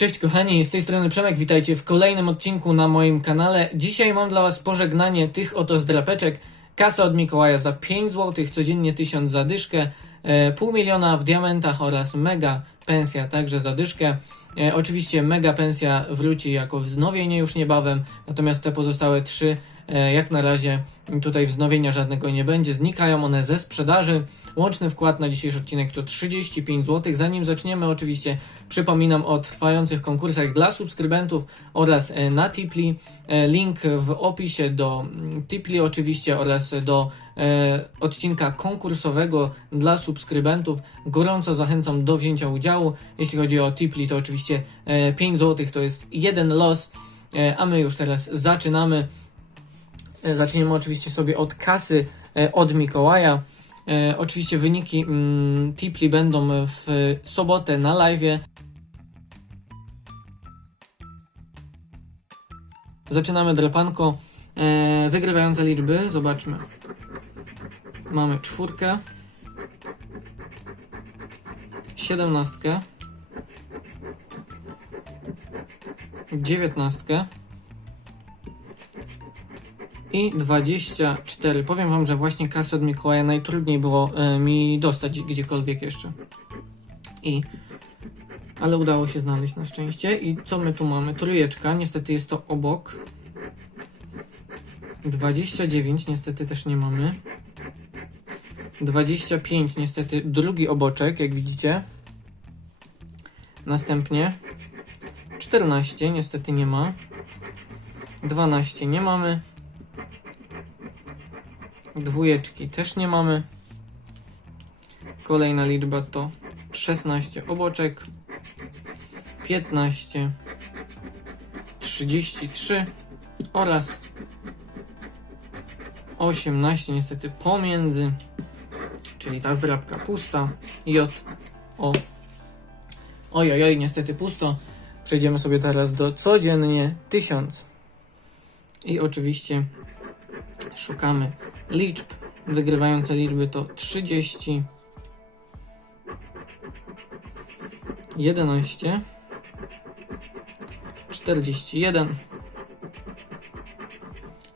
Cześć kochani, z tej strony Przemek, witajcie w kolejnym odcinku na moim kanale. Dzisiaj mam dla Was pożegnanie tych oto zdrapeczek. Kasa od Mikołaja za 5 zł, codziennie 1000 za dyszkę, e, pół miliona w diamentach oraz mega pensja także za dyszkę. E, oczywiście mega pensja wróci jako wznowienie już niebawem, natomiast te pozostałe trzy jak na razie tutaj wznowienia żadnego nie będzie, znikają one ze sprzedaży. Łączny wkład na dzisiejszy odcinek to 35 zł. Zanim zaczniemy, oczywiście przypominam o trwających konkursach dla subskrybentów oraz e, na Tipli. E, Link w opisie do mm, Tipli oczywiście oraz do e, odcinka konkursowego dla subskrybentów. Gorąco zachęcam do wzięcia udziału. Jeśli chodzi o Tipli, to oczywiście e, 5 zł to jest jeden los, e, a my już teraz zaczynamy. E, Zaczniemy oczywiście sobie od kasy e, od Mikołaja. E, oczywiście wyniki mm, Tipli będą w sobotę na live. Zaczynamy drapanko. E, wygrywające liczby, zobaczmy. Mamy czwórkę, siedemnastkę, dziewiętnastkę i 24. Powiem Wam, że właśnie kasę od Mikołaja najtrudniej było e, mi dostać gdziekolwiek jeszcze. I. Ale udało się znaleźć na szczęście. I co my tu mamy? Trójeczka, niestety jest to obok. 29, niestety też nie mamy. 25, niestety drugi oboczek, jak widzicie. Następnie 14, niestety nie ma. 12 nie mamy. Dwójeczki też nie mamy. Kolejna liczba to 16 oboczek, 15, 33 oraz 18 niestety pomiędzy, czyli ta zdrabka pusta. J, O. Ojojoj, niestety pusto. Przejdziemy sobie teraz do codziennie 1000. I oczywiście szukamy liczb. Wygrywające liczby to 30, 11, 41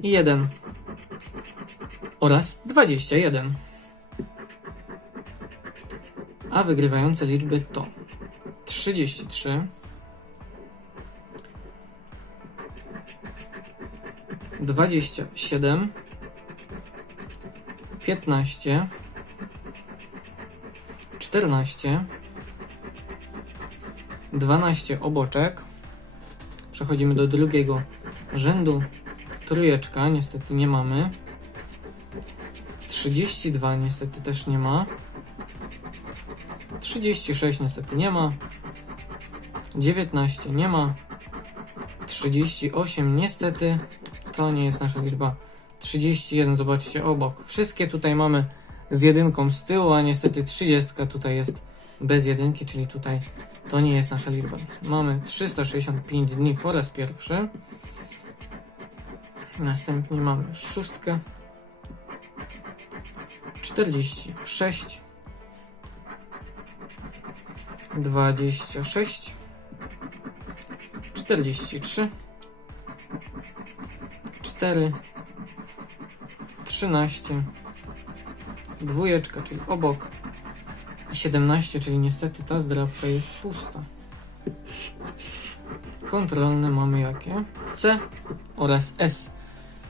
i 1 oraz 21. A wygrywające liczby to 33, 27, 15, 14, 12 oboczek. Przechodzimy do drugiego rzędu. Trójeczka, niestety nie mamy. 32 niestety też nie ma. 36 niestety nie ma. 19 nie ma. 38 niestety to nie jest nasza liczba. 31 zobaczcie obok. Wszystkie tutaj mamy z jedynką z tyłu, a niestety 30 tutaj jest bez jedynki, czyli tutaj to nie jest nasza liczba. Mamy 365 dni po raz pierwszy. Następnie mamy szóstkę. 46 26 43 4 13 dwójeczka, czyli obok i 17, czyli niestety ta zdrabka jest pusta. Kontrolne mamy jakie? C oraz S.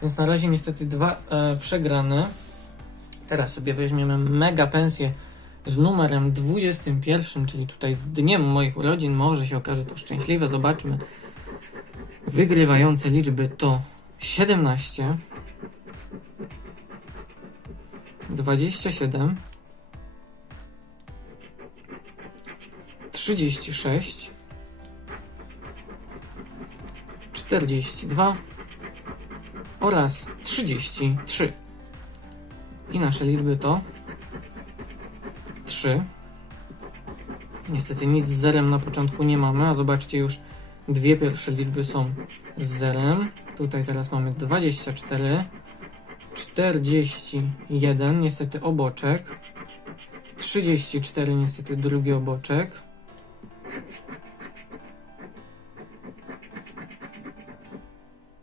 Więc na razie niestety dwa e, przegrane. Teraz sobie weźmiemy mega pensję z numerem 21, czyli tutaj z dniem moich urodzin. Może się okaże to szczęśliwe. Zobaczmy. Wygrywające liczby to 17, 27, 36, 42 oraz 33. I nasze liczby to 3. Niestety nic z zerem na początku nie mamy, a zobaczcie już dwie pierwsze liczby są z zerem. Tutaj teraz mamy 24, 41, niestety oboczek, 34, niestety drugi oboczek,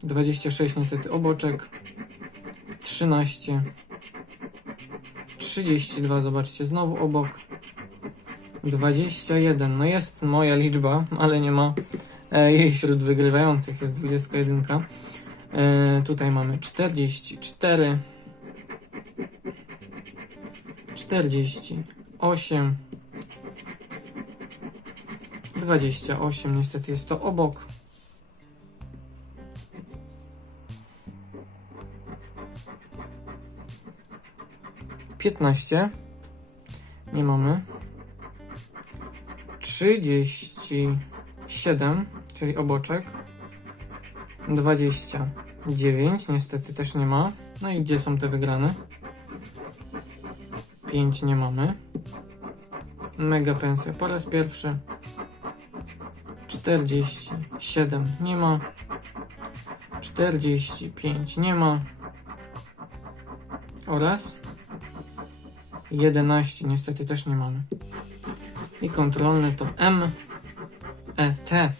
26 niestety oboczek. 13. 32, zobaczcie, znowu obok. 21, no jest moja liczba, ale nie ma jej wśród wygrywających, jest 21. E, tutaj mamy 44. 48. 28, niestety jest to obok. Piętnaście. Nie mamy. Trzydzieści siedem, czyli oboczek. Dwadzieścia dziewięć, niestety też nie ma. No i gdzie są te wygrane? Pięć nie mamy. Mega pensja po raz pierwszy. 47 nie ma. 45 nie ma. Oraz 11 niestety też nie mamy. I kontrolny to M, E, T.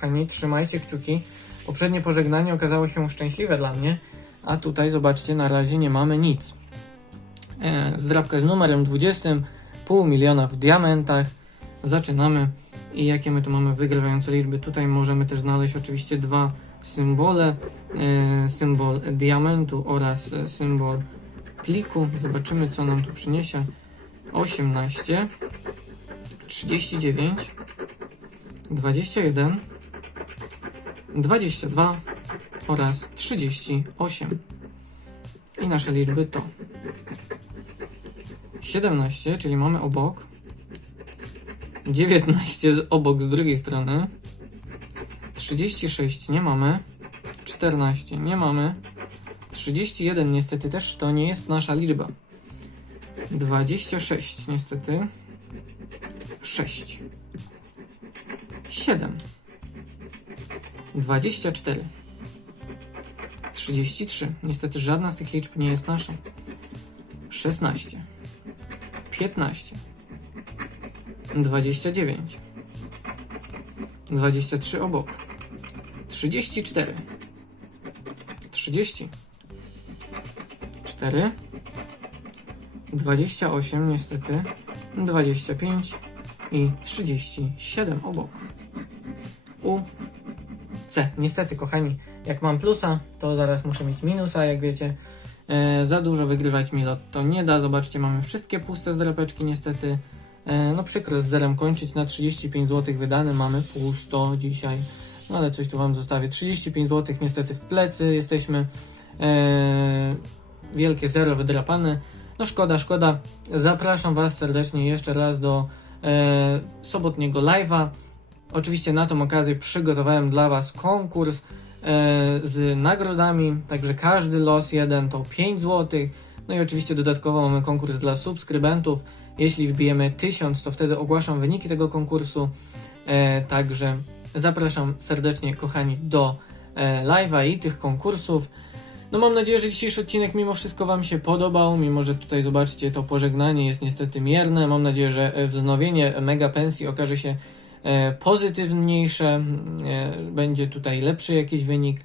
Kochani, trzymajcie kciuki. Poprzednie pożegnanie okazało się szczęśliwe dla mnie, a tutaj zobaczcie, na razie nie mamy nic. E, zdrabka z numerem 20, pół miliona w diamentach. Zaczynamy. I jakie my tu mamy wygrywające liczby? Tutaj możemy też znaleźć oczywiście dwa symbole. E, symbol diamentu oraz e, symbol pliku. Zobaczymy, co nam tu przyniesie. 18, 39, 21, 22 oraz 38. I nasze liczby to 17, czyli mamy obok. 19 z- obok z drugiej strony. 36 nie mamy. 14 nie mamy. 31 niestety też to nie jest nasza liczba. 26 niestety. 6. 7. 24. 33. Niestety żadna z tych liczb nie jest nasza. 16. 15. 29. 23 obok. 34. 30. 4. 28 niestety. 25 i 37 obok. U C. Niestety, kochani, jak mam plusa, to zaraz muszę mieć minusa, jak wiecie. E, za dużo wygrywać mi to nie da. Zobaczcie, mamy wszystkie puste zdrapeczki niestety. E, no przykro z zerem kończyć. Na 35 zł wydane mamy pusto dzisiaj. No ale coś tu Wam zostawię. 35 zł niestety w plecy jesteśmy. E, wielkie zero wydrapane. No szkoda, szkoda. Zapraszam Was serdecznie jeszcze raz do e, sobotniego live'a. Oczywiście na tą okazję przygotowałem dla Was konkurs e, z nagrodami, także każdy los jeden to 5 zł. No i oczywiście dodatkowo mamy konkurs dla subskrybentów. Jeśli wbijemy 1000, to wtedy ogłaszam wyniki tego konkursu. E, także zapraszam serdecznie, kochani, do e, live'a i tych konkursów. No mam nadzieję, że dzisiejszy odcinek mimo wszystko Wam się podobał, mimo że tutaj zobaczcie to pożegnanie jest niestety mierne. Mam nadzieję, że wznowienie mega pensji okaże się pozytywniejsze, e, będzie tutaj lepszy jakiś wynik.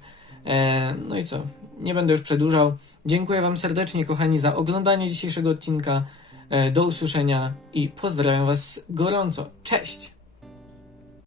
E, no i co? Nie będę już przedłużał. Dziękuję Wam serdecznie, kochani, za oglądanie dzisiejszego odcinka. E, do usłyszenia i pozdrawiam Was gorąco. Cześć!